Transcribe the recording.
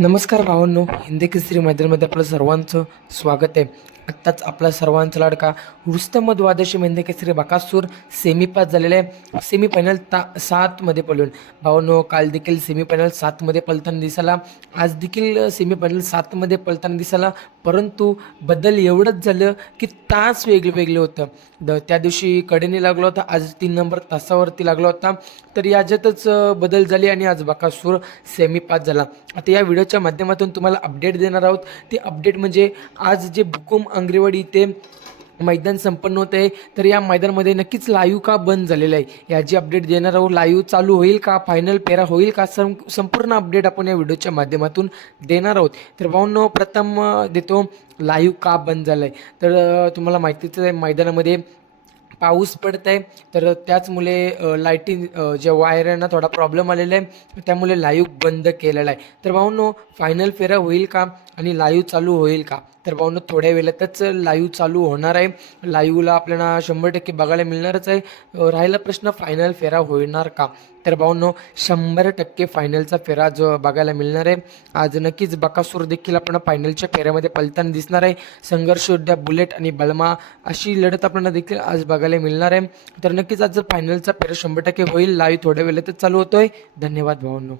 नमस्कार भावांनो, हिंदी केसरी मैदानामध्ये आपलं सर्वांचं स्वागत आहे. आत्ताच आपला सर्वांचा लाडका रुस्तम द्वादशी हिंदी केसरी बकासूर सेमीपास झालेला आहे. सेमीफायनल 7मध्ये पळून भावांनो, काल देखील सेमीफायनल 7मध्ये पळताना दिसाला, आज देखील सेमीफायनल 7मध्ये पळताना दिसाला. परंतु बदल एवढंच झालं की तास वेगळे होतं. त्या दिवशी कडेने लागला होता, आज 3 नंबर तासावरती लागला होता. तर याच्यातच बदल झाले आणि आज बकासूर सेमीपास झाला. आता या व्हिडिओच्या माध्यमातून तुम्हाला अपडेट देणार आहोत. ते अपडेट म्हणजे आज जे भुकुम अंगरेवाडी इथे मैदान संपन्न होत आहे, तर या मैदानामध्ये नक्कीच लाईव्ह का बंद झालेलं आहे याची अपडेट देणार आहोत. लाईव्ह चालू होईल का, फायनल पेरा होईल का, संपूर्ण अपडेट आपण या व्हिडिओच्या माध्यमातून देणार आहोत. तर भाऊंनो, प्रथम देतो लाईव्ह का बंद झालं आहे. तर तुम्हाला माहितीच आहे, मैदानामध्ये पाऊस पडत आहे, तर त्याचमुळे लाईटिंग ज्या वायरांना थोडा प्रॉब्लेम आलेला आहे, त्यामुळे लाईव्ह बंद केलेला आहे. तर भाऊंनो, फायनल फेरा होईल का आणि लाईव्ह चालू होईल का? तर भाऊंनो, थोड्या वेळातच लाईव्ह चालू होणार आहे. लाईव्हला आपल्याला 100% बघायला मिळणारच आहे. राहिला प्रश्न फायनल फेरा होणार का? तर भाऊंनो, 100% फायनलचा फेरा जो बघायला मिळणार आहे. आज नक्कीच बकासूर देखील आपल्याला फायनलच्या फेऱ्यामध्ये पळताना दिसणार आहे. संघर्ष योद्धा बुलेट आणि बलमा अशी लढत आपल्याला देखील आज बघायला मिळणार आहे. तर नक्कीच आज फायनलचा फेरा 100% होईल. लाईव्ह थोड्या वेळातच चालू होतोय. धन्यवाद भाऊंनो.